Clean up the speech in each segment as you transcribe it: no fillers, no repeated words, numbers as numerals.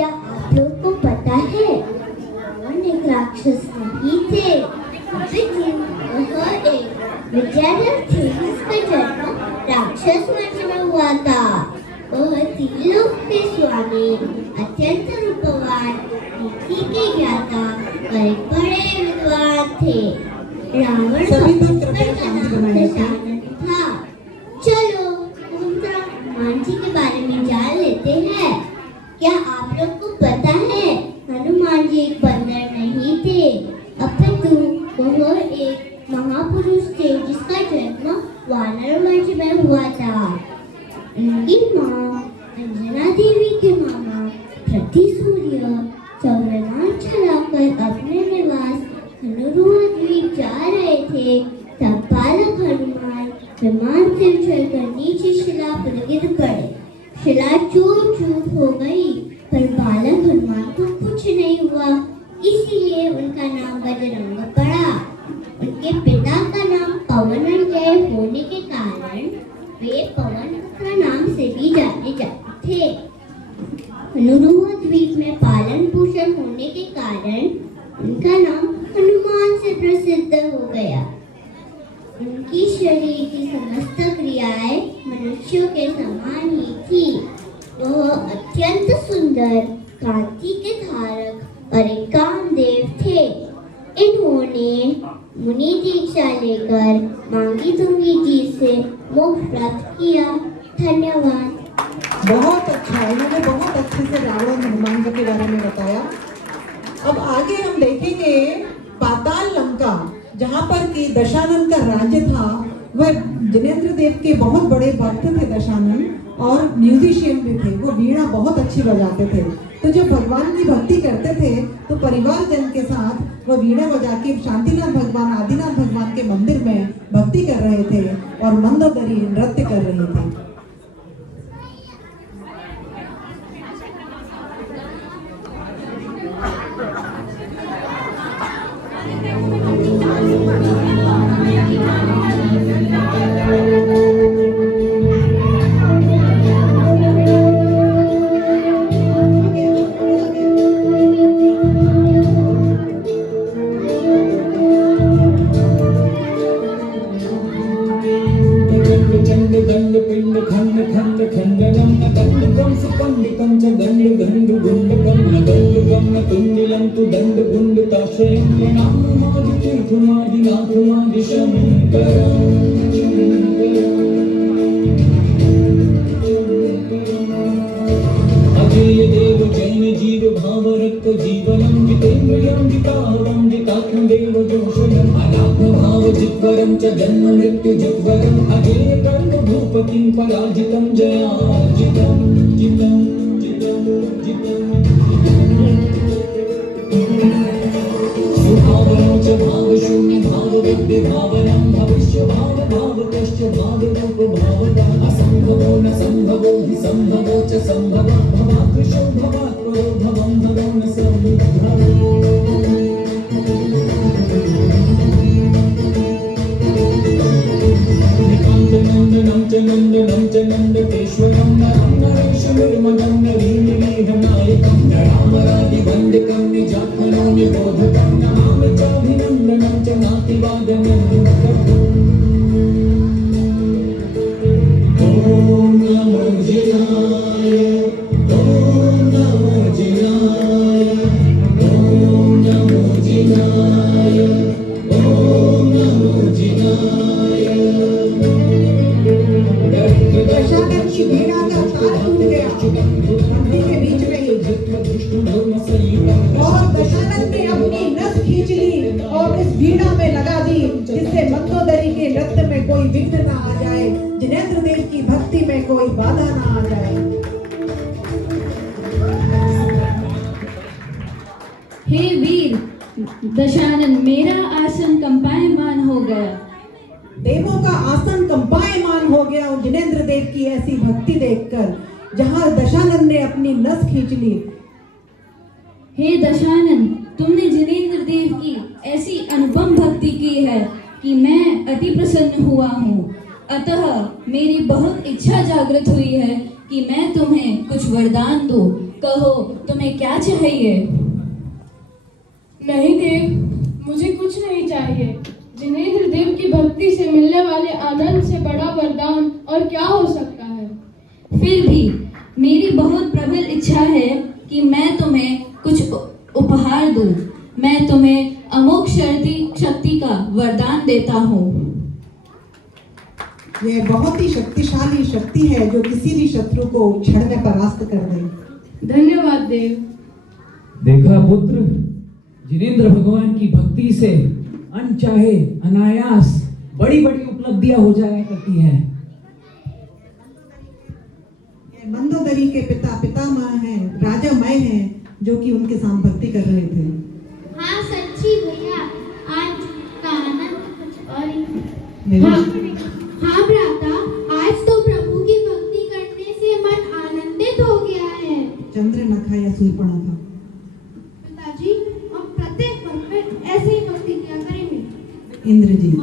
क्या आप लोग को पता है रावण एक राक्षस नहीं थे, लेकिन वह एक विद्याधर थे जिसका जन्म राक्षस वंश में हुआ था। वह त्रिलोक के स्वामी, अत्यंत रूपवान, नीति के ज्ञाता और एक बड़े विद्वान थे। रावण का नाम दशानन था। चलो हम जरा हनुमान जी के बारे में जान लेते हैं। क्या आप लोग को पता है हनुमान जी एक बंदर नहीं थे, अपितु वह एक महापुरुष थे जिसका जन्म वानर वंश में हुआ था। उनकी माँ अंजना देवी के मामा प्रतिसूर्य चौरनाथ चलाकर अपने निवास हनुरुआ द्वीप जा रहे थे, तब बालक हनुमान विमान से उछलकर नीचे शिला पर गिर पड़े। शिला चूर चूर हो गई, पर बालक हनुमान को कुछ नहीं हुआ, इसीलिए उनका नाम बजरंग पड़ा। उनके पिता का नाम पवनंजय होने के कारण वे पवन पुत्र नाम से भी जाने जाते थे। हनुरुआ द्वीप में पालन पोषण होने के कारण उनका नाम हनुमान से प्रसिद्ध हो गया। उनकी शरीर की समस्त क्रियाएं मनुष्यों के समान ही थी। वह अत्यंत सुंदर, कांति के धारक और एक कामदेव थे। इन्होंने मुनि दीक्षा लेकर मांगी तुंगी जी से मोक्ष प्राप्त किया। धन्यवाद। बहुत अच्छा, इन्होंने बहुत अच्छे से रावण हनुमान जी के बारे में बताया। अब आगे हम देखेंगे पाताल लंका, जहाँ पर कि दशानन का राज्य था। वह जिनेंद्र देव के बहुत बड़े भक्त थे दशानन, और म्यूजिशियन भी थे। वो वीणा बहुत अच्छी बजाते थे। तो जब भगवान की भक्ति करते थे तो परिवार जन के साथ वो वीणा बजा के शांतिनाथ भगवान, आदिनाथ भगवान के मंदिर में भक्ति कर रहे थे और मंदोदरी नृत्य कर रहे थे। जन्म मृत्यु जितवरम अजेय कर्म भूपतिं पराजितं जयार्जितं जितं जितं जितं सुभावनं च भावशून्य भाववद्य भावनं भविष्य भाव भावकश्च भावरूप भावता असंभवो न संभवो हि संभवो च संभवः भवाकृशो भवात्परो भवं भवो न संभवो। नंदनं च नंदकेश्वरं नरं नरेशमिर्मगं नरीनिरीहनायकं नरामरादिवन्दितं निजात्मनो निबोधकं नमामि चाभिनन्दनं च नातिवादनं ॐ नमो जिनाय, ॐ नमो जिनाय, ॐ नमो जिनाय, ॐ नमो जिनाय। दशानन की वीणा का तार टूट गया मंदिर के बीच में ही, और दशानन ने अपनी नस खींच ली और उस वीणा में लगा दी, जिससे मंदोदरी के नृत्य में कोई विघ्न ना आ जाए, जिनेंद्र देव की भक्ति में कोई बाधा ना आ जाए। हे वीर दशानन, मेरा आसन कंपायमान हो गया। देवों का आसन कंपायमान हो गया और जिनेंद्र देव की ऐसी भक्ति देखकर, जहां दशानन ने अपनी नस खींच ली। हे दशानन, तुमने जिनेंद्र देव की ऐसी अनुपम भक्ति की है कि मैं अति प्रसन्न हुआ हूँ। अतः मेरी बहुत इच्छा जागृत हुई है कि मैं तुम्हें कुछ वरदान दूं। कहो तुम्हें क्या चाहिए? नहीं देव, मुझे कुछ नहीं चाहिए। जिनेंद्र देव की भक्ति से मिलने वाले आनंद से बड़ा वरदान और क्या हो सकता है। फिर भी मेरी बहुत प्रबल इच्छा है कि मैं तुम्हें कुछ उपहार दूं। मैं तुम्हें अमोघ शक्ति का वरदान देता हूँ। यह बहुत ही शक्तिशाली शक्ति है जो किसी भी शत्रु को क्षण में परास्त कर दे। धन्यवाद देव। देखा पुत्र, जिनेंद्र भगवान की भक्ति से अनचाहे अनायास बड़ी बड़ी उपलब्धियां हो जाया करती हैं। मंदोदरी के पितामह हैं, राजा मय हैं, जो कि उनके साथ भक्ति कर रहे थे। हाँ सच्ची भैया, आज का आनंद कुछ और ही। हाँ भ्राता, आज तो प्रभु की भक्ति करने से मन आनंदित हो गया है। चंद्र नखा या सूर्पणा था। पिताजी, हम प्रत्येक पर्व में ऐसे ही भक्ति किया करेंगे। इंद्रजीत।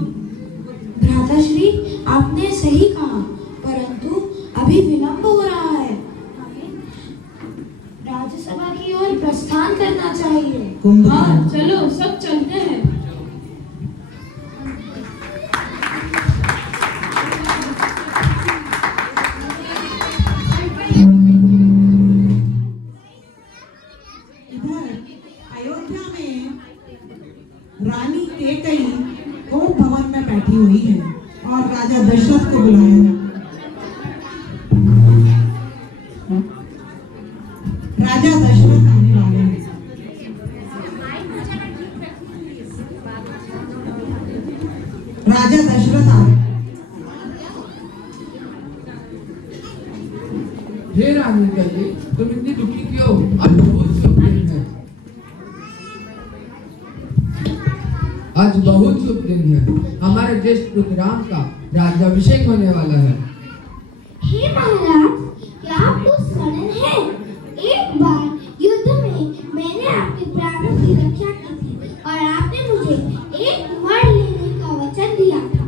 भ्राताश्री, आपने सही कहा, परंतु अभी विलंब हो रहा है। हमें राज्यसभा की ओर प्रस्थान करना चाहिए। हाँ चलो, सब चलते हैं। इधर अयोध्या में रानी कैकेयी कोप भवन में बैठी हुई है और राजा दशरथ को बुलाया है। राजा दशरथ आने वाले हैं। राजा दशरथ आ रहे। हे रानी कैकेयी, तुम इतनी दुखी क्यों? आज बहुत शुभ दिन है। आज बहुत शुभ दिन है। हमारे ज्येष्ठ पुत्र राम का राज्याभिषेक होने वाला है। हे महाराज, क्या आपको स्मरण है? एक बार युद्ध में मैंने आपके प्राणों की रक्षा की थी और आपने मुझे एक वर लेने का वचन दिया था।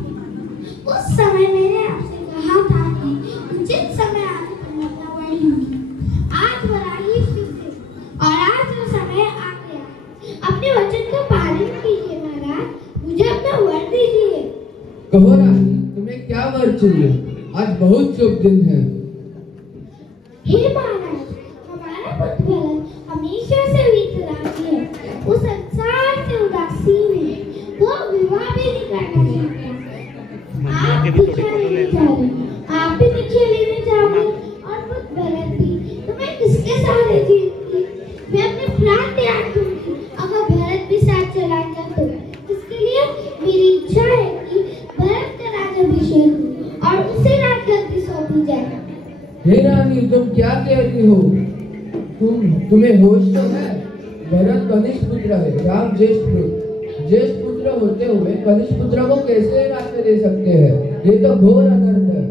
उस समय मैंने आपसे कहा था कि उचित समय आने पर मैं अपना वर लूंगी। आज वर आई फिर से और आज वो समय आ गया। अपने वचन का पालन कीजिए महाराज, मुझे अपना वर दीजिए। कहो रानी, तुम्हें क्या वर चाहिए? आज बहुत शुभ दिन है। हे महाराज, हमारा पुत्र भरत हमेशा से विकलांग है। वो संसार से उदासीन है। वो विवाह भी नहीं करना चाहता। आप दीक्षा लेने जा रहे हैं, आप भी दीक्षा लेने जाओगे और पुत्र भरत भी। तो मैं किसके सहारे जीऊंगी? मैं अपने प्राण त्याग दूंगी अगर भरत भी साथ चलाएगा तो। इसके लिए मेरी इच्छा है कि भरत का राज्याभिषेक हो और उसे राजगद्दी सौंपी जाए। हे रानी, तुम क्या कह रही हो? तुम्हें होश तो है? भरत कनिष्ठ पुत्र है, राम ज्येष्ठ पुत्र। ज्येष्ठ पुत्र होते हुए कनिष्ठ पुत्र को कैसे राज्य दे सकते हैं? ये तो घोर अनर्थ है।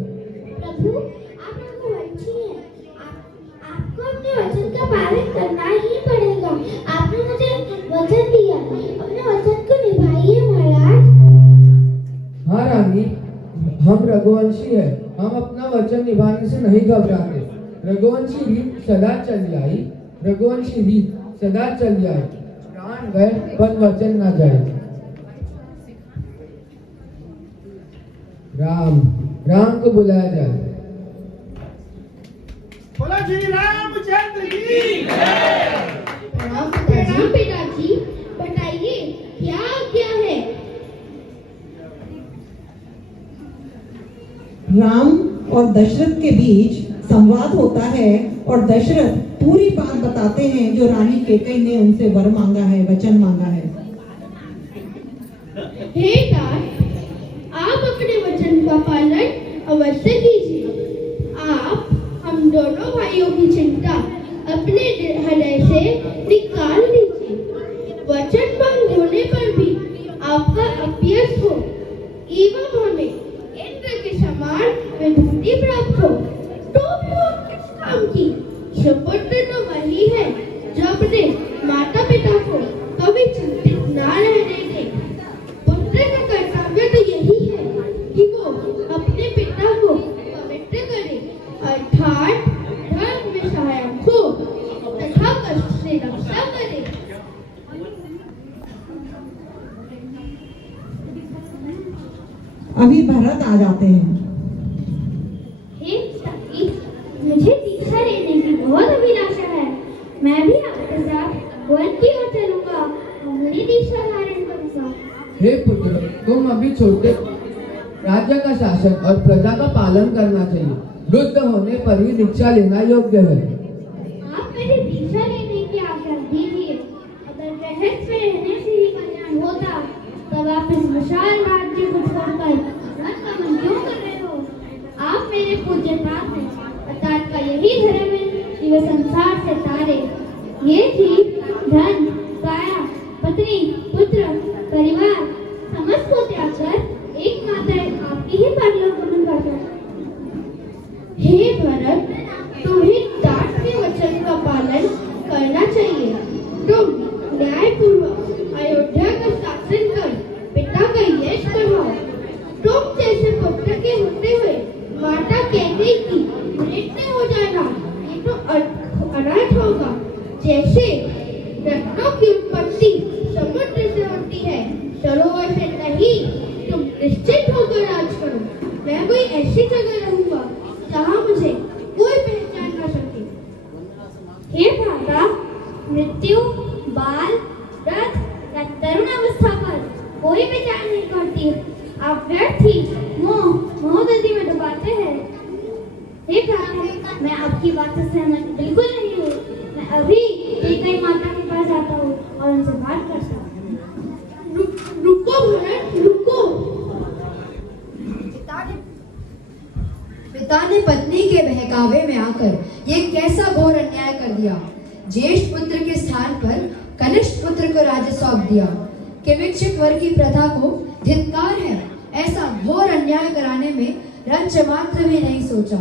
प्रभु, आप रघुवंशी हैं। आपको अपने वचन का पालन करना ही पड़ेगा। आपने मुझे वचन दिया, अपने वचन को निभाइए महाराज। हाँ रानी, हम रघुवंशी है। हम अपना वचन निभाने से नहीं घबराते। रघुवंशी रीत सदा चली आई, रघुवंशी रीत सदा चली आई। प्राण गए पर वचन ना जाए। राम को बुलाया जाए। बोलो श्री रामचंद्र की प्रणाम पिताजी, बताइए क्या आज्ञा है? राम और दशरथ के बीच संवाद होता है और दशरथ पूरी बात बताते हैं जो रानी कैकेयी ने उनसे वर मांगा है, वचन मांगा है। हे तात, आप अपने वचन का पालन अवश्य कीजिए। आप हम दोनों भाइयों की चिंता अपने हृदय से निकाल दीजिए। वचन भंग होने पर भी आपका अभ्यस्त हो एवं हमें इंद्र के समान विभूति प्राप्त हो, तो भी वो किस काम की? सुपुत्र तो वही है जो अपने माता पिता को कभी चिंतित ना रहने दे। पुत्र का कर्तव्य तो यही है कि वो अपने पिता को पवित्र करे, अर्थात धर्म में सहायक हो। अभी भरत आ जाते हैं। हे पिताजी, मुझे दीक्षा लेने की बहुत अभिलाषा है। मैं भी आपके साथ वन की ओर चलूंगा और मुनि दीक्षा धारण करूंगा। हे पुत्र, तुम अभी छोटे, राज्य का शासन और प्रजा का पालन करना चाहिए। वृद्ध होने पर ही दीक्षा लेना योग्य है। आप मेरी दीक्षा लेने की आज्ञा दीजिए। अगर रहस्य में रहने से ही कल्याण होता, तब आप इस विशाल राज्य को छोड़कर वन गमन क्यों कर रहे हो? आप मेरे पूज्य तात हैं, अर्थात का यही धर्म है कि वे संसार से तारे ये थी धन, काया, पत्नी, पुत्र, परिवार समस्त को त्याग कर एक माता आपकी ही परलोक गमन करता है। हे भरत, तुम्हें तात के वचन का पालन करना चाहिए। तुम न्यायपूर्वक अयोध्या का शासन कर पिता का यश करवाओ। तुम जैसे पुत्र के होते हुए माता कहते की मृत्यु हो जाएगा, ये तो अनर्थ होगा। जैसे रत्नों की उत्पत्ति समुद्र से होती है, सरोवर से नहीं। तुम निश्चित होकर राज करो। मैं कोई ऐसी जगह रहूंगा जहाँ मुझे कोई पहचान न सके। हे माता, मृत्यु बाल, वृद्ध या तरुण अवस्था पर कोई विचार नहीं करती। आप व्यर्थ ही मोहदर्दी में डुबाते हैं। हे भ्राता, मैं आपकी बात से सहमत बिल्कुल नहीं हूँ। मैं अभी कैकेयी माता के पास जाता हूँ और उनसे बात करता हूँ। रुको भरत, रुको। पिता ने पत्नी के बहकावे में आकर ये कैसा घोर अन्याय कर दिया। ज्येष्ठ पुत्र के स्थान पर कनिष्ठ पुत्र को राज्य सौंप दिया। किमिक्षिक वर की प्रथा को धिक्कार है। ऐसा घोर अन्याय कराने में रंच मात्र भी नहीं सोचा।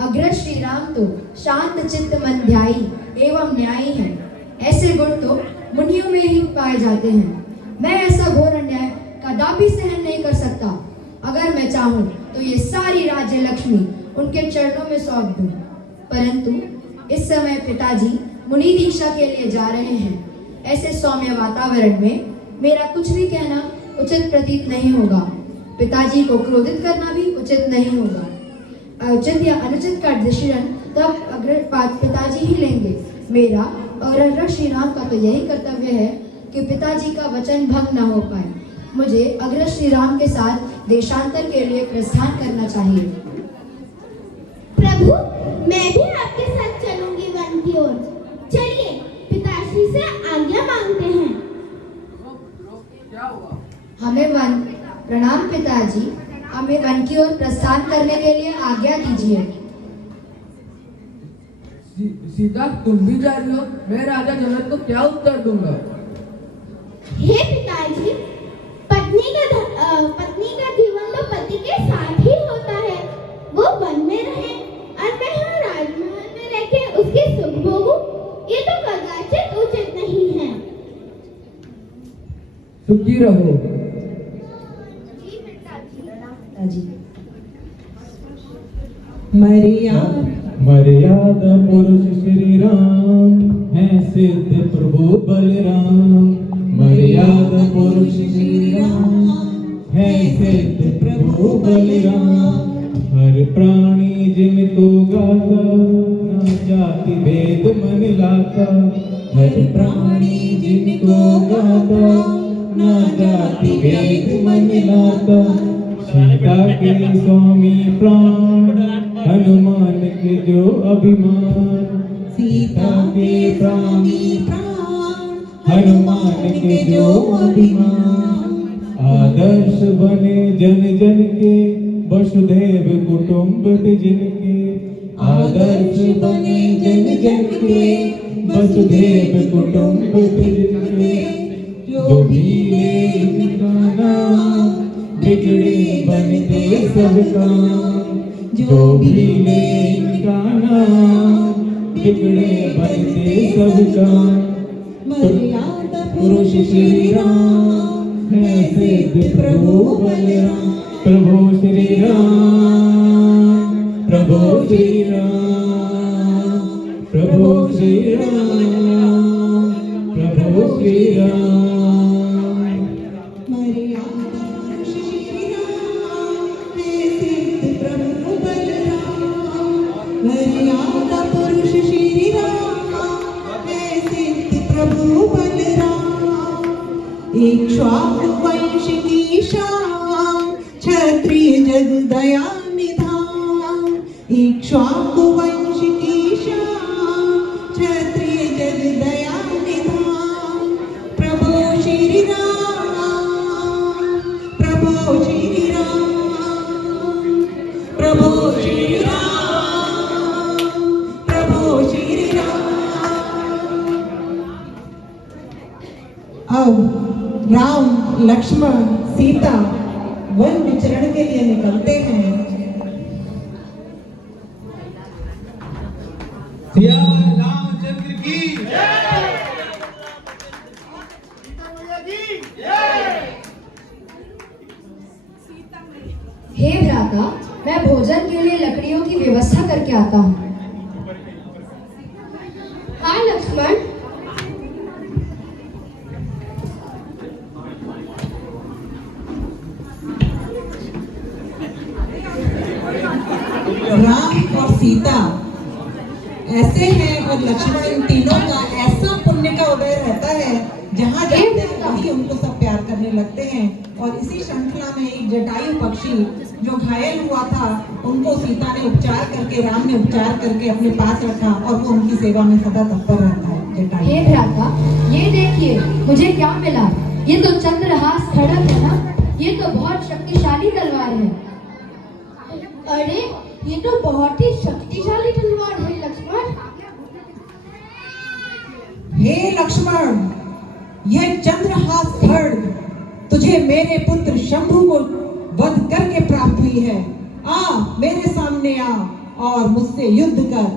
अग्रज श्री राम तो शांत चित्त मंध्यायी एवं न्यायी हैं। ऐसे गुण तो मुनियों में ही पाए जाते हैं। मैं ऐसा घोर अन्याय कदापि सहन नहीं कर सकता। अगर मैं चाहूं तो ये सारी राज्य लक्ष्मी उनके चरणों में सौंप दूं। परंतु इस समय पिताजी मुनि दीक्षा के लिए जा रहे हैं। ऐसे सौम्य वातावरण में मेरा कुछ भी कहना उचित प्रतीत नहीं होगा। पिताजी को क्रोधित करना भी उचित नहीं होगा। उचित या अनुचित का डिसीजन तब अग्रपात पिताजी ही लेंगे। मेरा और श्री राम का तो यही कर्तव्य है कि पिताजी का वचन भंग न हो पाए। मुझे अग्रज श्री राम के साथ देशांतर के लिए प्रस्थान करना चाहिए। प्रभु, मैं भी आपके साथ चलूंगी वन की ओर। चलिए पिताश्री से आज्ञा मांगते हैं। हमें वन प्रणाम पिताजी, हमें वन की ओर प्रस्थान करने के लिए आज्ञा दीजिए। सीता, तुम भी जा रही हो? मैं राजा जनक को क्या उत्तर दूंगा? हे पिताजी, पत्नी का जीवन तो पति के साथ ही होता है। वो वन में रहे और मैं यहाँ राजमहल में रह के उसके सुख भोगूं, ये तो कदाचित उचित नहीं है। सुखी रहो। जी पिताजी। मर्यादा पुरुष श्री राम है सिद्ध प्रभु बलराम। मर्यादा पुरुष श्री राम है सिद्ध प्रभु बलराम। हर प्राणी जिनको गाता ना जाति भेद मन लाता। हर प्राणी जिनको गाता ना जाति भेद मन लाता। सीता के स्वामी प्राण हनुमान के जो अभिमान। सीता के स्वामी प्राण हनुमान के जो अभिमान। आदर्श बने जन जन के वसुधैव कुटुंब जिनके। आदर्श बने जन जन के वसुधैव कुटुंब जिनके। जो भी ले इनका नाम बिगड़े बनते सब काम। जो भी ले इनका नाम बिगड़े बनते सब काम। मर्यादा पुरुष श्री राम है सिद्ध प्रभु बलराम। प्रभु श्री राम, प्रभु श्री राम, प्रभु श्री राम, प्रभु श्री राम। मर्यादा पुरुष श्री राम इक्ष्वाकु वंश की शान, क्षत्रिय जग दया निधान। इक्ष्वाकु वंश की शान, क्षत्रिय जग दया निधान। प्रभु श्री राम, प्रभु श्री राम, प्रभु श्री राम, प्रभु श्री राम। अब राम लक्ष्मण सीता वन विचरण के लिए निकलते हैं। सिया रामचंद्र की जय। हे भ्राता, मैं भोजन के लिए लकड़ियों की व्यवस्था करके आता हूँ। हाँ लक्ष्मण। राम और सीता ऐसे हैं और लक्ष्मण, इन तीनों का ऐसा पुण्य का उदय रहता है, जहाँ जाते हैं वहीं उनको सब प्यार करने लगते हैं। और इसी श्रृंखला में एक जटायु पक्षी जो घायल हुआ था, उनको सीता ने उपचार करके, राम ने उपचार करके अपने पास रखा और वो उनकी सेवा में सदा तत्पर रहता है जटायु। हे भ्राता, ये देखिए मुझे क्या मिला। ये तो चंद्रहास खड़ग है ना, ये तो बहुत शक्तिशाली तलवार है। अरे ये तो बहुत ही शक्तिशाली तलवार है लक्ष्मण। हे लक्ष्मण, यह चंद्रहास खड्ग तुझे मेरे पुत्र शंभु को वध करके प्राप्त हुई है। आ मेरे सामने आ और मुझसे युद्ध कर।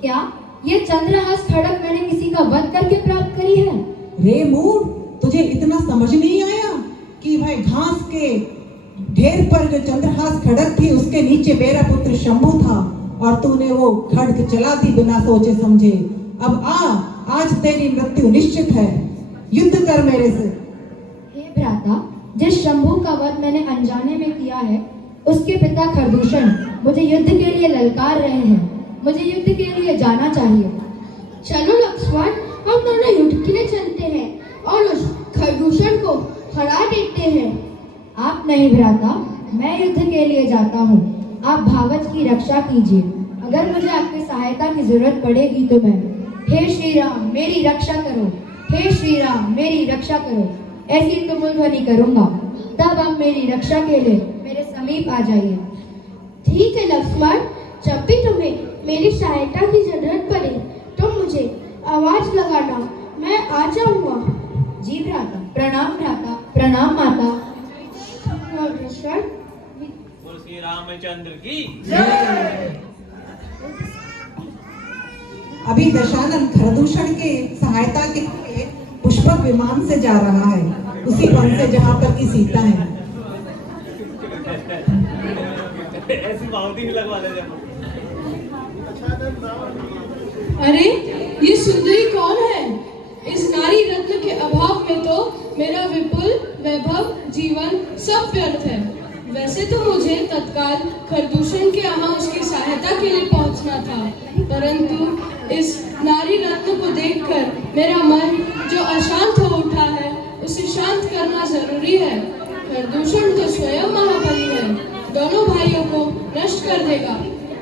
क्या ये चंद्रहास खड़ग मैंने किसी का वध करके प्राप्त करी है? रे मूढ़, तुझे इतना समझ नहीं आया कि भाई घास के ढेर पर जो चंद्रहास खड्ग थी, उसके नीचे मेरा पुत्र शंभु था और तूने वो खड्ग चला दी बिना सोचे समझे। अब आज तेरी मृत्यु निश्चित है, युद्ध कर मेरे से। हे भ्राता, जिस शंभु का वध मैंने अनजाने में किया है, उसके पिता खरदूषण मुझे युद्ध के लिए ललकार रहे हैं। मुझे युद्ध के लिए जाना चाहिए। चलो लक्ष्मण, हम दोनों युद्ध के लिए चलते हैं और उस खरदूषण को हरा देते हैं। आप नहीं भ्राता, मैं युद्ध के लिए जाता हूँ। आप भावच की रक्षा कीजिए। अगर मुझे आपकी सहायता की जरूरत पड़ेगी तो मैं, हे श्री राम मेरी रक्षा करो, हे श्री राम मेरी रक्षा करो, ऐसी तुमुल ध्वनि करूंगा। तब आप मेरी रक्षा के लिए मेरे समीप आ जाइए। ठीक है लक्ष्मण, जब भी तुम्हें मेरी सहायता की जरूरत पड़े तो मुझे आवाज लगाना, मैं आ जाऊंगा। जी भ्राता। प्रणाम भ्राता, प्रणाम माता। श्री रामचंद्र की। अभी दशानन खरदूषण के सहायता के लिए पुष्पक विमान से जा रहा है, उसी वन से जहाँ पर की सीता है। ऐसी बावती भी लगवा ले। अरे ये सुंदरी कौन है? इस नारी रत्न के अभाव में तो मेरा विपुल वैभव जीवन सब व्यर्थ है। वैसे तो मुझे तत्काल खरदूषण के यहाँ उसकी सहायता के लिए पहुँचना था, परंतु इस नारी रत्न को देखकर मेरा मन जो अशांत हो उठा है, उसे शांत करना जरूरी है। खरदूषण तो स्वयं महाबली है, दोनों भाइयों को नष्ट कर देगा।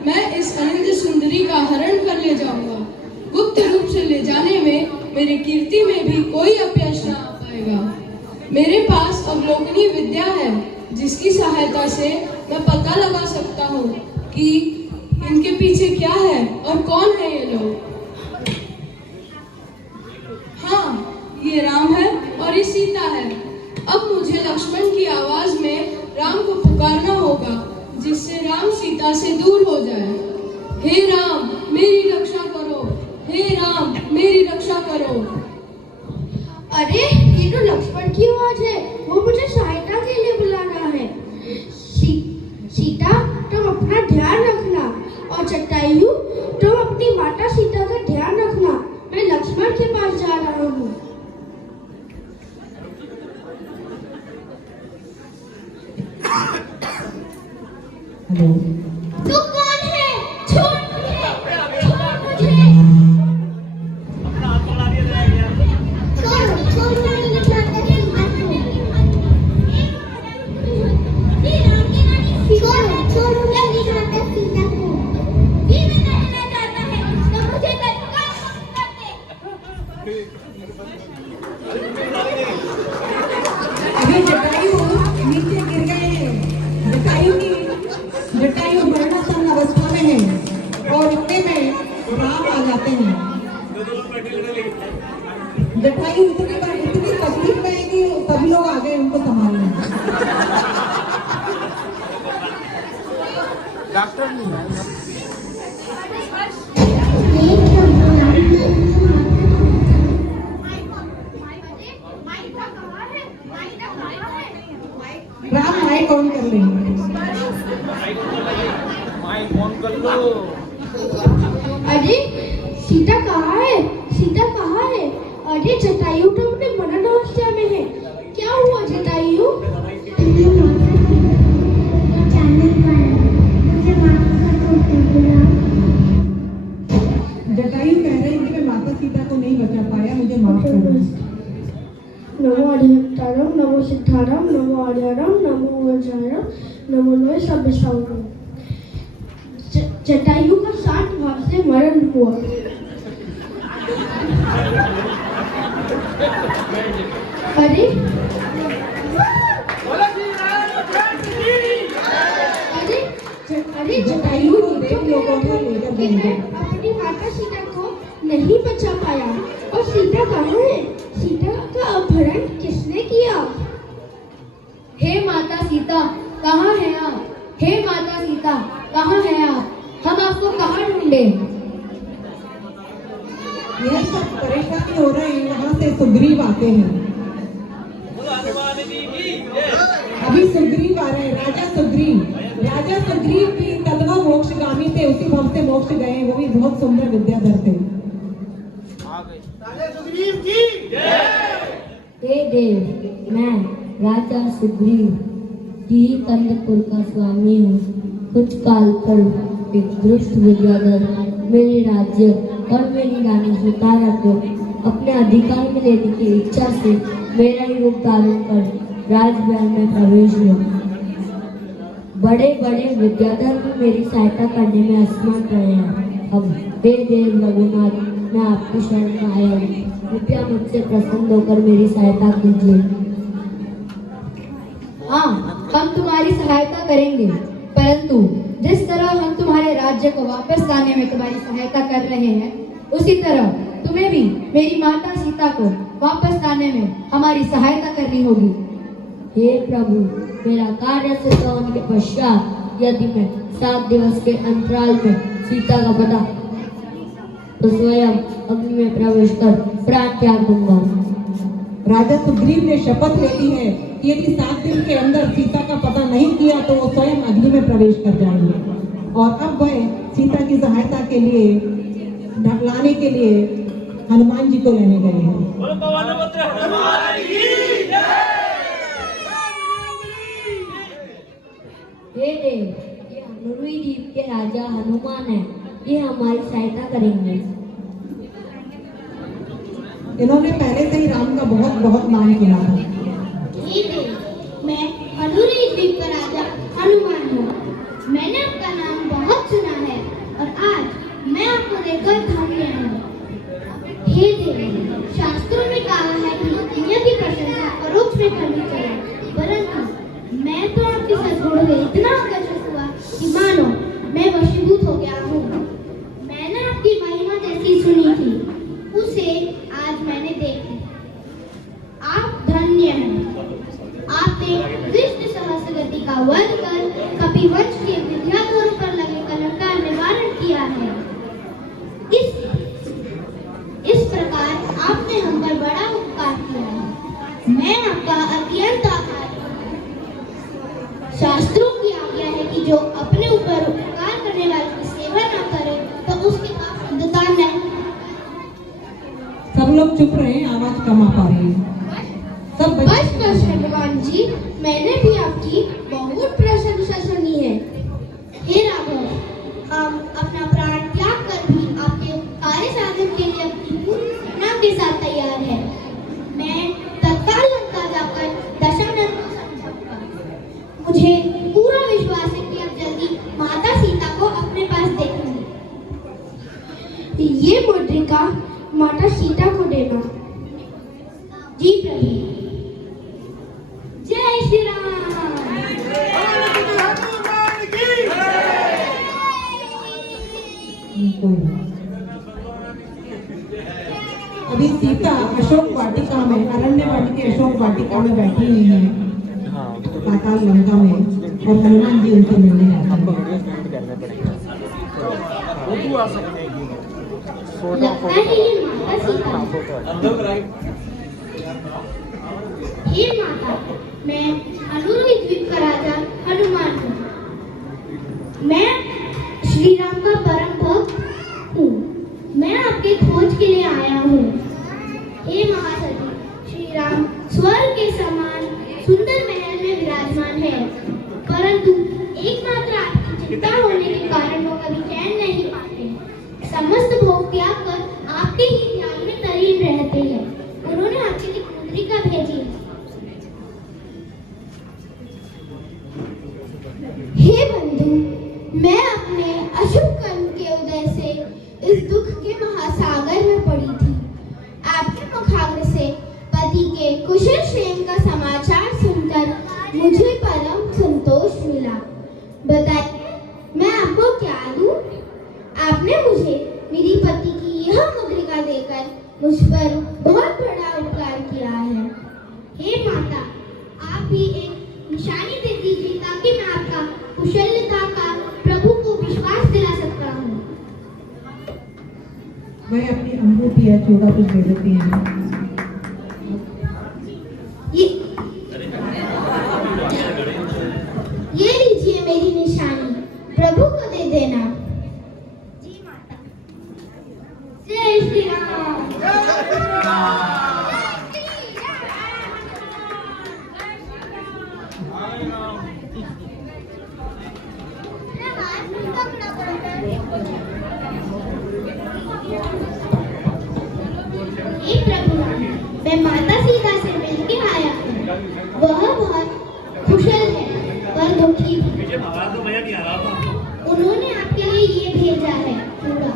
मैं इस अनिंद सुंदरी का हरण कर ले जाऊंगा। गुप्त रूप से ले जाने में मेरी कीर्ति में भी कोई अपयश न आ पाएगा। मेरे पास अवलोकनीय विद्या है, जिसकी सहायता से मैं पता लगा सकता हूँ कि इनके पीछे क्या है और कौन है ये लोग। हाँ, ये राम है और ये सीता है। अब मुझे लक्ष्मण की आवाज में राम को पुकारना होगा, जिससे राम सीता से दूर हो जाए। हे राम मेरी रक्षा करो, हे राम मेरी रक्षा करो। अरे ये तो लक्ष्मण की आवाज है, वो मुझे सहायता के लिए बुलाना है। सीता तुम अपना ध्यान रखना, और जटायु तुम अपनी माता सीता का ध्यान रखना। मैं लक्ष्मण के पास जा रहा हूँ। हेलो, तू कौन है? छोड़ मुझे, छोड़ मुझे। अपना हाथ पकड़ा दिया जाएगा। छोड़ मुझे, अभी जटायु नीचे गिर गए हैं। जटायु मरणासन अवस्था में है और इतने में राम आ जाते हैं। जटायु इतनी तकलीफ में है कि सभी लोग आ गए उनको संभालने। डॉक्टर नहीं है। राम माइक ऑन कर लेंगे। माइक ऑन कर लो। अरे सीता कहाँ है? सीता कहाँ है? अरे जटायु तो अपने मरण अवस्था में है। क्या हुआ जटायु? जटायु कह रहे हैं कि मैं माता सीता को नहीं बचा पाया, मुझे माफ कर दो। नमो अधिष्ठानम नमो सिद्धारम नमो आर्यारम नमो वज्रायम नमो लोय सब्बसावरम। जटायु का शांत भाव से मरण हुआ। अरे अरे जटायु देव लोगों में लेकर देंगे। अपनी माता सीता को नहीं बचा पाया। और सीता कहाँ है? सीता का अपहरण किसने किया? हे माता सीता, कहाँ है आप? हे माता सीता, कहाँ है आप? हम आपको कहाँ ढूंढे? यह सब परेशानी हो रहे हैं। वहाँ से सुग्रीव आते हैं। हनुमान जी की जय। अभी सुग्रीव आ रहे हैं, राजा सुग्रीव भी तत्व मोक्षगामी थे, उसी भाव से मोक्ष गए। वो भी बहुत सुंदर विद्याधर थे। हे देव, मैं राजा सुग्रीव की कंदपुर का स्वामी हूँ। कुछ काल पूर्व एक दुष्ट विद्याधर मेरे राज्य और मेरी रानी सितारा को अपने अधिकार में लेने की इच्छा से मेरा ही रूप धारण कर राजमहल में प्रवेश हुआ। बड़े बड़े विद्याधर भी मेरी सहायता करने में असमर्थ रहे हैं। अब हे देव रघुनाथ, मैं आपकी शरण में आया हूँ। कृपया मुझसे प्रसन्न होकर मेरी सहायता कीजिए। हाँ, हम तुम्हारी सहायता करेंगे, परंतु जिस तरह हम तुम्हारे राज्य को वापस लाने में तुम्हारी सहायता कर रहे हैं, उसी तरह तुम्हें भी मेरी माता सीता को वापस लाने में हमारी सहायता करनी होगी। हे प्रभु, मेरा कार्य सिद्ध होने के पश्चात यदि मैं 7 दिवस के अंतराल में सीता का पता तो स्वयं अग्नि में प्रवेश कर प्राण त्याग दूंगा। राजा सुग्रीव ने शपथ ले ली है कि यदि 7 दिन के अंदर सीता का पता नहीं किया तो वो स्वयं अग्नि में प्रवेश कर जाएंगे। और अब वह सीता की सहायता के लिए लाने के लिए हनुमान जी को लेने गए हैं। बोलो पवन पुत्र हनुमान की जय। हे देव, ये हनुरी द्वीप के राजा हनुमान हैं। ये हमारी सहायता करेंगे। इन्होंने पहले से ही राम का बहुत बहुत नाम सुना था। हे देव, मैं हनुरी द्वीप का राजा हनुमान हूँ। मैंने आपका नाम बहुत सुना है और आज मैं आपको देखकर धन्य हूँ। हे देव, शास्त्रों में कहा है कि दुनिया की प्रशंसा परोक्ष में करनी चाहिए, परंतु मैं तो आपके सद्गुणों से इतना आकर्षित हुआ कि मानो मैं वशीभूत हो गया हूँ। मैंने आपकी महिमा जैसी सुनी थी, उसे आज मैंने देख लिया। आप धन्य हैं। आपने विष्णु सहस्त्रगति का वध कर कपिवंश के विद्याधरों पर लगे कलंक का निवारण किया है। इस प्रकार आपने हम पर बड़ा उपकार किया है। मैं आपका अत्यंत आभारी हूँ। शास्त्रों की आज्ञा है कि जो अपने ऊपर उपकार करने वाले की सेवा न करे तो उसके पास शुद्धता नहीं। सब लोग चुप रहे, आवाज कम आ पा रही है। सब बस बस भगवान जी, मैंने भी आपकी बहुत प्रशंसा सुनी है। हे राघव, हम अपना प्राण त्याग कर भी आपके कार्य साधन के लिए अपनी पूरी सेना के साथ तैयार है। मैं तत्काल लंका जाकर दशानन को समझाऊंगा। मुझे पूरा विश्वास है कि अब जल्दी माता सीता को अपने पास देखूंगी। ये मुद्रिका माता सीता को देना। जी प्रभु। जय श्री राम। अभी सीता अशोक वाटिका में, अरण्यवन की अशोक वाटिका में बैठी हुई है पाताल लंका में, और हनुमान जी उनसे मिलने आते हैं। लगता है ये माता सीता है। हे माता, मैं अनुरुई द्वीप का राजा हनुमान हूँ। मैं श्री राम का परम भक्त हूँ। मैं आपके खोज के लिए आया हूँ। हे महासती, श्री राम स्वर्ग के समान सुंदर महल में विराजमान है, परंतु एकमात्र आपकी चिंता होने के कारण वो कभी चैन नहीं पाते। समस्त भोग त्याग कर आपके ही ध्यान में तरीन रहते हैं। उन्होंने आपके लिए मुद्रिका भेजी है। हे बंधु, मैं अपने अशुभ कर्म के उदय से इस दुख के महासागर में पड़ी थी। आपके मुखाग्र से पति के कुशल क्षेम का समाचार सुनकर मुझे परम संतोष मिला। बताइए, मैं आपको क्या दूं? आपने मुझे मेरी पति की यह मुद्रिका देकर मुझ पर बहुत बड़ा उपकार किया है। हे माता, आप भी एक निशानी दे दीजिए ताकि मैं आपका कुशलता का प्रभु को विश्वास दिला सकता हूँ। मैं अपनी अंगूठी या चूड़ा कुछ दे देती हूँ। ये लीजिए मेरी निशानी, प्रभु को दे देना। जी माता। जय श्री राम। हे प्रभु, मैं माता सीता से मिलके आया हूँ। वह बहुत कुशल है पर दुखी भी। उन्होंने आपके लिए ये भेजा है चूड़ा।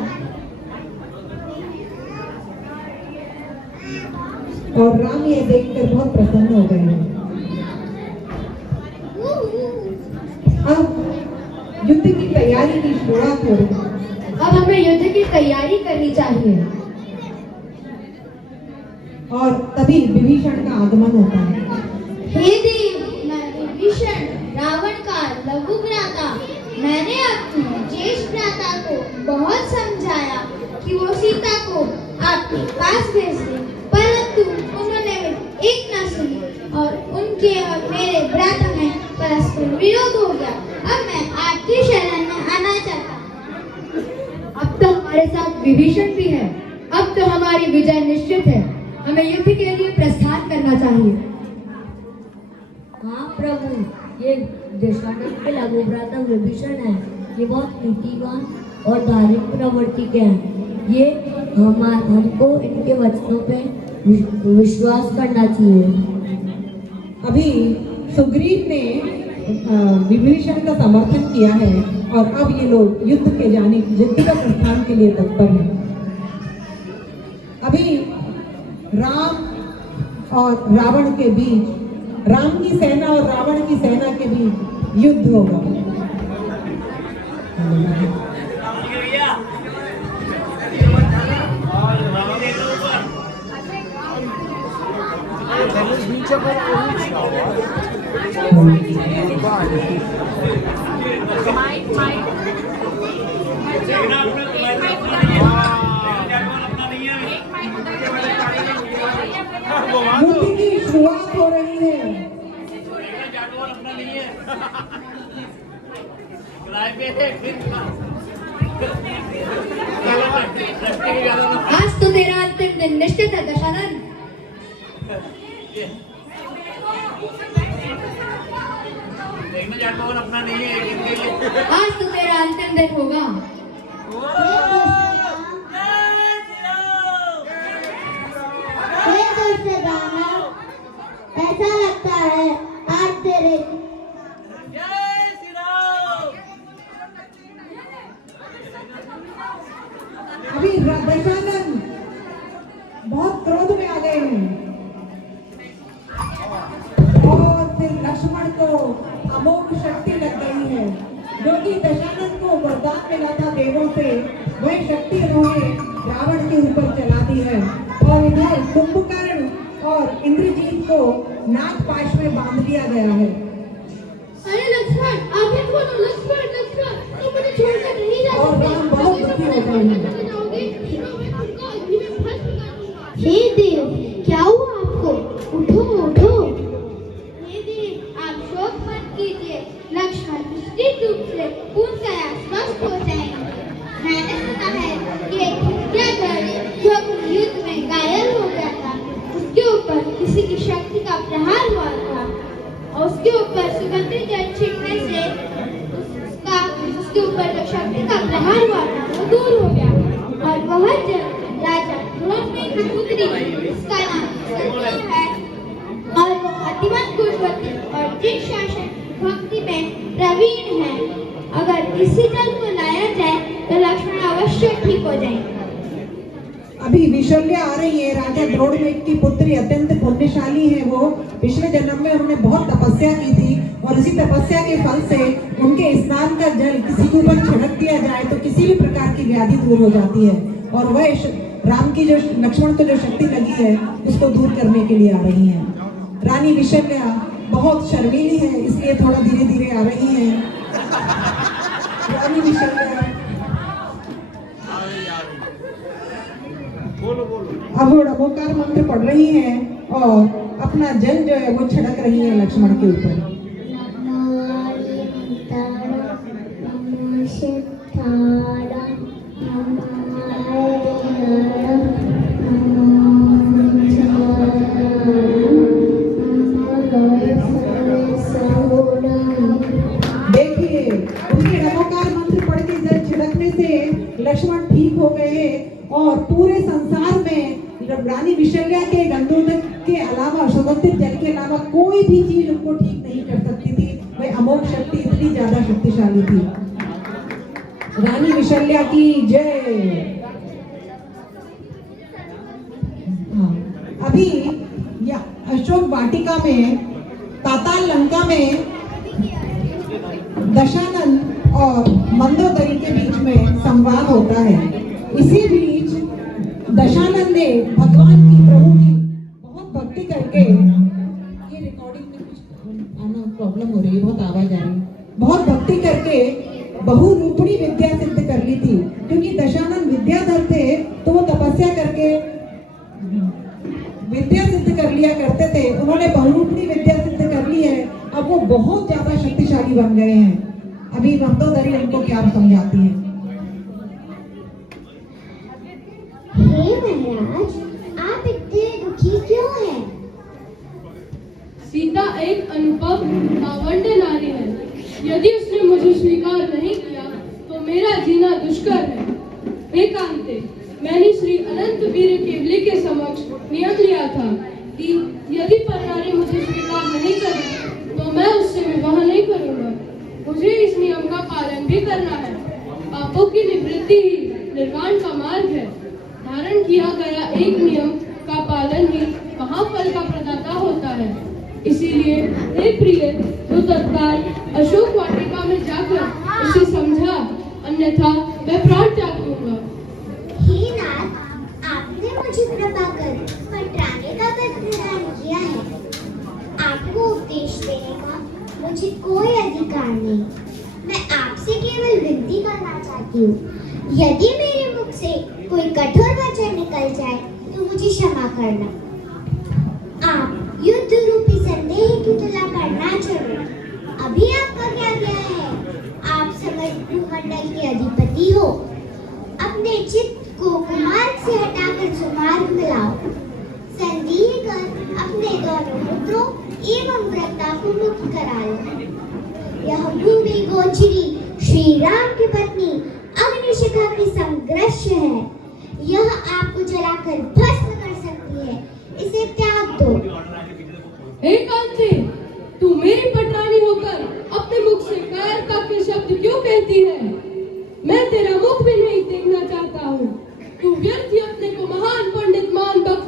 और राम ये देखकर बहुत प्रसन्न हो गए हैं। अब युद्ध की तैयारी की शुरुआत हो रही है। अब हमें युद्ध की तैयारी करनी चाहिए। और तभी विभीषण का आगमन होता है। हे देव, मैं विभीषण, रावण का लघु भ्राता। मैंने अपने ज्येष्ठ भ्राता को बहुत समझाया कि वो सीता को आपके पास भेज दे, परंतु उन्होंने एक न सुनी और उनके और मेरे भ्राता में परस्पर विरोध हो गया। अब मैं आपकी शरण में आना चाहता हूँ। अब तो हमारे साथ विभीषण भी है। अब तो हमारी विजय निश्चित है। हमें युद्ध के लिए प्रस्थान करना चाहिए। हाँ प्रभु, ये दशानन के लघु भ्राता विभीषण है। ये बहुत नीतिवान और धार्मिक प्रवृत्ति के हैं। ये हमको इनके वचनों पे विश्वास करना चाहिए। अभी सुग्रीव ने विभीषण का समर्थन किया है और अब ये लोग युद्ध का प्रस्थान के लिए तत्पर हैं। अभी राम और रावण के बीच, राम की सेना और रावण की सेना के बीच युद्ध होगा। युद्ध की शुरुआत हो रही है। आज तो तेरा अंतिम दिन निश्चित है दशानन। आज तो तेरा अंतिम दिन होगा। ऐसा लगता है आज तेरे अभी दशानन बहुत क्रोध में आ गए हैं और फिर लक्ष्मण को अमोघ शक्ति लग गई है, जो कि दशानन को वरदान मिला था देवों से, वह शक्ति उन्होंने रावण के ऊपर चला दी है। और इधर कुंभकर्ण और इंद्रजीत को नागपाश में बांध दिया गया है। अरे लक्ष्मण, आगे खोलो लक्ष्मण, लक्ष्मण, तुम मुझे छोड़कर नहीं जा और राम बहुत दुखी हो गए हैं। हे देव, क्या हुआ आपको? उठो उठो। हे देव, आप शोक मत कीजिए, लक्ष्मण निश्चित रूप से पूर्णतः स्वस्थ हो जाएंगे। मैंने सुना है कि क्या जो युद्ध में घायल हो गया था, उसके ऊपर किसी की शक्ति का प्रहार हुआ था और उसके ऊपर सुगंधित जल छिड़कने से उसके ऊपर जो शक्ति का प्रहार हुआ था वो दूर हो गया और वह जल राजा द्रौपदी की पुत्री, उसका नाम संजय है और वो अतिमत गुणवती और जिन शासन भक्ति में प्रवीण है। अगर इसी जल को लाया जाए तो लक्ष्मण अवश्य ठीक हो जाएंगे। अभी विशल्या आ रही है, राजा द्रौपदी की पुत्री, अत्यंत पुण्यशाली है वो। पिछले जन्म में उन्होंने बहुत तपस्या की थी और इसी तपस्या के फल से उनके स्नान का जल किसी के ऊपर छिड़क दिया जाए तो किसी भी प्रकार की व्याधि दूर हो जाती है। और वह राम की जो लक्ष्मण को जो शक्ति लगी है उसको दूर करने के लिए आ रही हैं। रानी विशल्या बहुत शर्मीली है, इसलिए थोड़ा धीरे धीरे आ रही हैं। रानी विशल्या अब वो नमोकार मंत्र पढ़ रही हैं और अपना जल जो है वो छिड़क रही है लक्ष्मण के ऊपर। देखिए, उसके नमोकार मंत्र पढ़ के जल छिड़कने से लक्ष्मण ठीक हो गए और पूरे संसार में रानी विशल्या के गंधोदक के अलावा, सुगंधित जल के अलावा कोई भी चीज उनको ठीक नहीं कर सकती थी। वह अमोघ शक्ति इतनी ज्यादा शक्तिशाली थी। रानी विशल्या की जय। अभी अशोक वाटिका में, पाताल लंका में दशानन और मंदोदरी के बीच में संवाद होता है। इसी बीच दशानन ने भगवान की, प्रभु की बहुत भक्ति करके, ये रिकॉर्डिंग में कुछ आना प्रॉब्लम हो रही है, बहुत आवाज आ रही है, बहुत भक्ति करके बहुरूपणी विद्या सिद्ध कर ली थी। क्योंकि दशानन विद्याधर थे तो वो तपस्या करके विद्या सिद्ध कर लिया करते थे। उन्होंने बहुरूपणी विद्या सिद्ध कर ली है, अब वो बहुत ज्यादा शक्तिशाली बन गए हैं। अभी मंदोदरी उनको क्या समझाती है। हे महाराज, आप इतने दुखी क्यों हैं? सीता एक अनुपम लावण्य नारी है। यदि उसने मुझे स्वीकार नहीं किया तो मेरा जीना दुष्कर है। हे कांते, मैंने श्री अनंत वीर केवली के समक्ष नियम लिया था कि यदि परनारी मुझे स्वीकार नहीं करे तो मैं उससे विवाह नहीं करूंगा। मुझे इस नियम का पालन भी करना है। पापों की निवृत्ति ही निर्वाण का मार्ग है। धारण किया गया एक नियम का पालन ही महाफल का प्रदाता होता है। इसीलिए हे प्रिय, तो तत्काल अशोक वाटिका में जाकर उसे समझा, अन्यथा मैं प्राण त्याग दूंगा। हे नाथ, आपने मुझे कृपा कर पटराने का वरदान किया है। आपको उपदेश देने का मुझे कोई अधिकार नहीं। मैं आपसे केवल विनती करना चाहती हूँ, यदि मेरे मुख से कोई कठोर वचन निकल जाए तो मुझे क्षमा करना। आप युद्ध रूपी संदेह की तुला करना चाहिए। अभी आपका क्या गया है? आप समस्त भूमंडल के अधिपति हो। अपने चित्त को कुमार्ग से हटाकर सुमार्ग में लाओ। संदेह कर अपने दोनों पुत्रों एवं व्रता को मुक्त करा लो। यह भूमि गोचरी श्री राम की पत्नी अग्निशिखा की संघर्ष है। यह आपको जलाकर भस्म कर सकती है। इसे त्याग दो। हे कांते, तू मेरी पटरानी होकर अपने मुख से कायरता के शब्द क्यों कहती है? मैं तेरा मुख भी नहीं देखना चाहता हूँ। तू व्यर्थ ही अपने को महान पंडित मान बक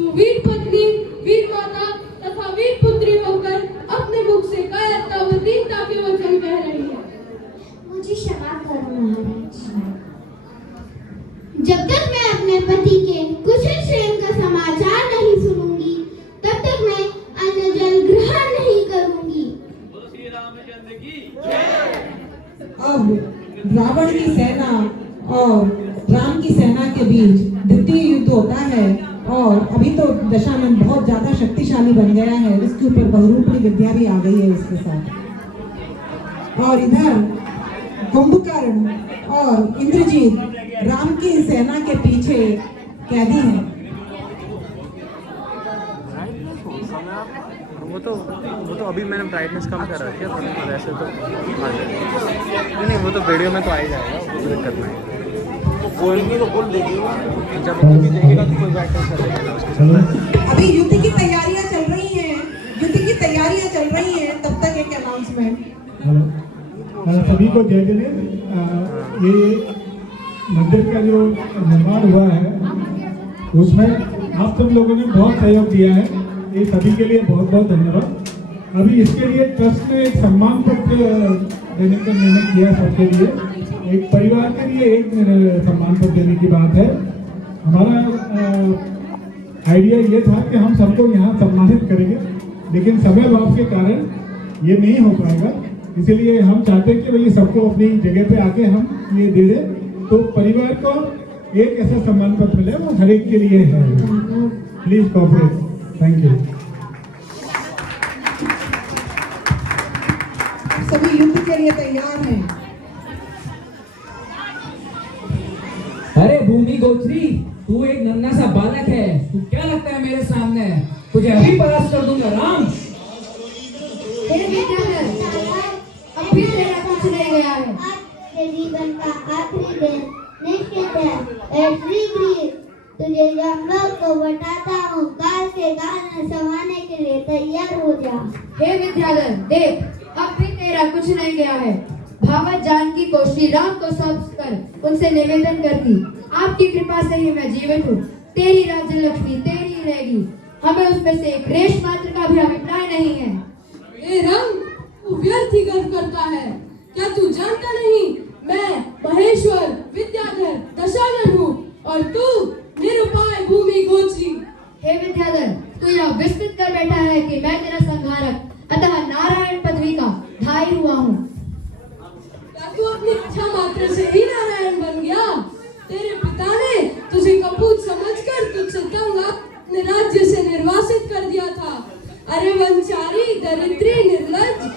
तू वीर पत्नी, वीर माता तथा वीर पुत्री होकर अपने मुख से कायरता व दीनता के वचन कह रही है। मुझे क्षमा करो महाराज। जब तक मैं अपने पति के कुशल क्षेम का समाचार नहीं सुनूंगी, तब तक मैं अन्न जल ग्रहण नहीं करूंगी। बोलो श्री रामचंद्र की। अब रावण की सेना और राम की सेना के बीच द्वितीय युद्ध होता है और अभी तो दशानन बहुत ज्यादा शक्तिशाली बन गया है, उसके ऊपर बहुरूपी विद्या भी आ गई है उसके साथ। और इधर कुंभकर्ण और इंद्रजीत राम की सेना के पीछे कैदी हैं। वो तो अभी मैंने ब्राइटनेस कम कर रखी है, पर वैसे तो आ जाएगा। नहीं वो तो वीडियो में तो आ ही जाएगा, वो दिक्कत नहीं। बोलेंगे तो बोल देगी, जब अभी देखेगा तो कोई ब्राइटनेस करेगा उसके साथ। अभी युद्ध की तैयारियां चल रही हैं, तब तक एक अनाउंसमेंट। सभी को जय जय। ये मंदिर का जो निर्माण हुआ है उसमें आप सब लोगों ने बहुत सहयोग दिया है, ये सभी के लिए बहुत बहुत धन्यवाद। अभी इसके लिए ट्रस्ट ने एक सम्मान पत्र देने का निर्णय किया सबके लिए। एक परिवार के लिए एक सम्मान पत्र देने की बात है। हमारा आइडिया ये था कि हम सबको यहाँ सम्मानित करेंगे, लेकिन समय अभाव के कारण ये नहीं हो पाएगा, इसीलिए हम चाहते हैं कि भाई सबको अपनी जगह पे आके हम ये दे दें, तो परिवार को एक ऐसा सम्मान पत्र मिले वो हर एक के लिए है। Please cooperate. Thank you. सभी युद्ध के लिए तैयार हैं। अरे भूमि गोत्री, तू एक नन्हा सा बालक है, तू क्या लगता है मेरे सामने? तुझे अभी परास्त कर दूंगा राम। हे विद्याधर, अब भी तेरा कुछ नहीं गया है। आज के जीवन का आखिरी दिन निश्चित है। ऐ श्री ग्रीव, तुझे यमलोक को बताता हूँ, काल के काल में समाने के लिए तैयार हो जा। हे विद्याधर, देख अब भी तेरा कुछ नहीं गया है। भावत जानकी को श्री राम को सौंप कर उनसे निवेदन करती, आपकी कृपा से ही मैं जीवित हूँ। तेरी राज्य लक्ष्मी तेरी ही रहेगी, हमें उसमें से एक रेश मात्र का भी अभिप्राय नहीं है। ए राम, तू व्यर्थ ही गर्व करता है। क्या तू जानता नहीं, मैं महेश्वर विद्याधर दशानन हूँ और तू निरुपाय भूमि गोत्री। हे विद्याधर, तू यह विस्तृत कर बैठा है कि मैं तेरा संहारक अतः नारायण पदवी का धारी हुआ हूँ। क्या तू अपनी इच्छा मात्र से ही नारायण बन गया? तेरे पिता ने तुझे कपूत समझकर तुझसे तंग अपने राज्य से निर्वासित कर दिया था। अरे वंचारी, दरिद्री, निर्लज्ज,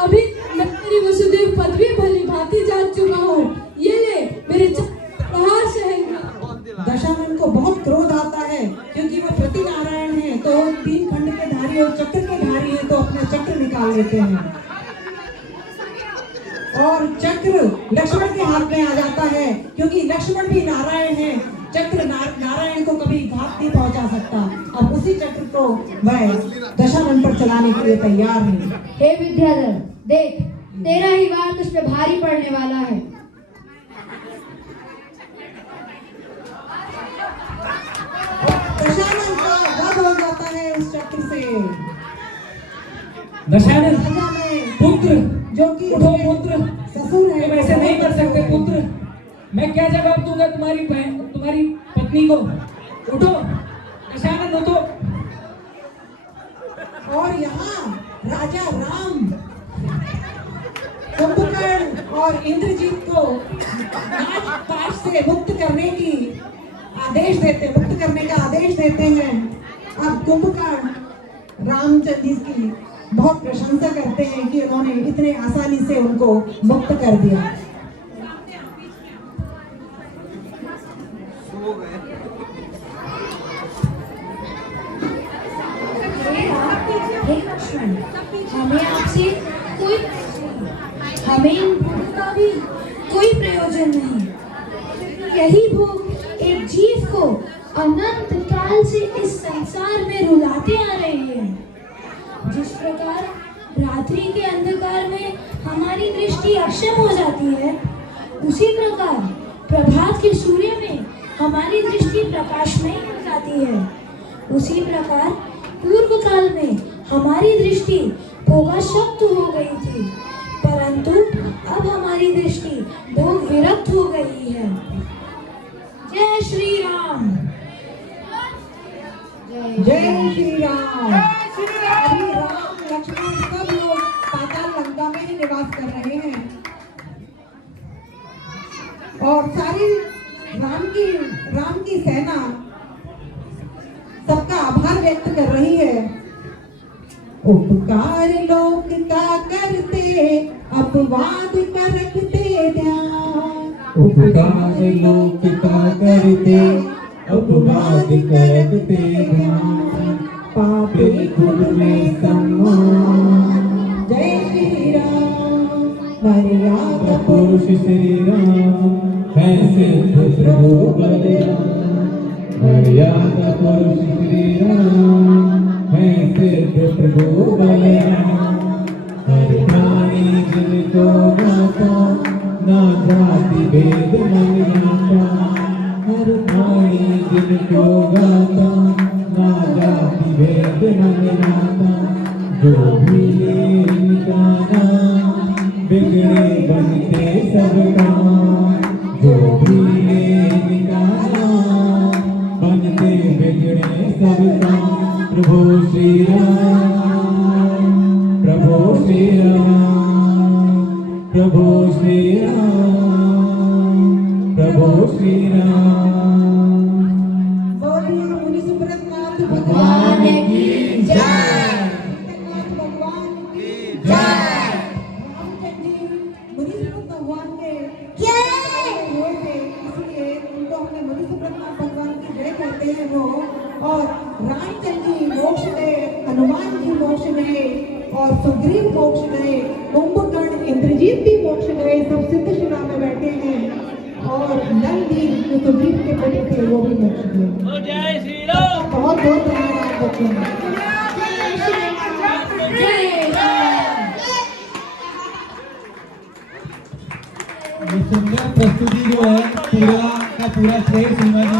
अभी मैं तेरी वसुदेव पदवी भली भांति जान चुका हूँ। ये ले मेरे प्रहार सहन। दशानन को बहुत क्रोध आता है क्योंकि वो प्रति नारायण है, तो 3 खंड के धारी और चक्र के धारी है, तो अपना चक्र निकाल लेते हैं और चक्र लक्ष्मण के हाथ में आ जाता है, क्योंकि लक्ष्मण भी नारायण है। चक्र नारायण को कभी घात नहीं पहुंचा सकता। अब उसी चक्र को वह दशानन पर चलाने के लिए तैयार है। हे विद्याधर, देख तेरा ही वार तुझ पे भारी पड़ने वाला है। दशानन का वध हो जाता है उस चक्र से। दशानन पुत्र, जो कि उठो पुत्र, ससुर है, तुम ऐसे नहीं कर सकते पुत्र। मैं क्या जवाब दूंगा तुम्हारी बहन, तुम्हारी पत्नी को? उठो दशानन, उठो। और यहाँ राजा राम कुंभकर्ण और इंद्रजीत को राजपाट से मुक्त करने का आदेश देते हैं। अब कुंभकर्ण रामचंद्र जी की बहुत प्रशंसा करते हैं कि उन्होंने इतने आसानी से उनको मुक्त कर दिया। हमें आपसे हमें इन भोगों का भी कोई प्रयोजन नहीं। यही भोग एक जीव को अनंत काल से इस संसार में रुलाते आ रहे हैं। जिस प्रकार रात्रि के अंधकार में हमारी दृष्टि अक्षम हो जाती है, उसी प्रकार प्रभात के सूर्य में हमारी दृष्टि प्रकाशमयी हो जाती है। उसी प्रकार पूर्व काल में हमारी दृष्टि भोगाशक्त हो गई थी, परंतु अब हमारी दृष्टि भोग विरक्त हो गई है। जय श्री राम। जय श्री राम। अभी राम लक्ष्मण सब लोग पाताल लंका में ही निवास कर रहे हैं और सारी राम की सेना सबका आभार व्यक्त कर रही है। उपकार लोक का करते, अपवाद का रखते ध्यान। उपकार लोक का करते, अपवाद का रखते ध्यान। पापे कुल में सम्मान। जय श्री राम। मर्यादा पुरुष श्री राम है सिद्ध प्रभु बलराम। मर्यादा पुरुष श्री राम है सिद्ध प्रभु बलराम। हर प्राणी जिनको गाता, ना जाति भेद मन जाता। हर प्राणी जिनको गाता, ना जाति भेद मन जाता। जो भी इनका नाम, बिगड़े बनते सब काम। जो भी इनका नाम, बनते बिगड़े सब काम। प्रभु श्री राम, प्रभु श्री राम, प्रभु श्री राम, प्रभु श्री राम। बोलिए मुनि सुब्रत नाथ भगवान की जय। नाथ भगवान की जय। रामचंद्र जी मुनि सुब्रत भगवान के हुए थे, इसलिए उनको हमने मुनि सुब्रत नाथ भगवान की जय कहते हैं वो। और रामचंद्र जी मोक्ष गए, हनुमान जी मोक्ष गए और सुग्रीव मोक्ष गए, कुंभकर्ण इंद्रजीत भी मोक्ष गए, सब सिद्ध शिला में बैठे हैं। और नल भी जो सुग्रीव के पुत्र थे वो भी मोक्ष गए। जय श्री राम। बहुत बहुत धन्यवाद बच्चों। ये सुंदर प्रस्तुति जो है पूरा का पूरा श्रेय सीमा जी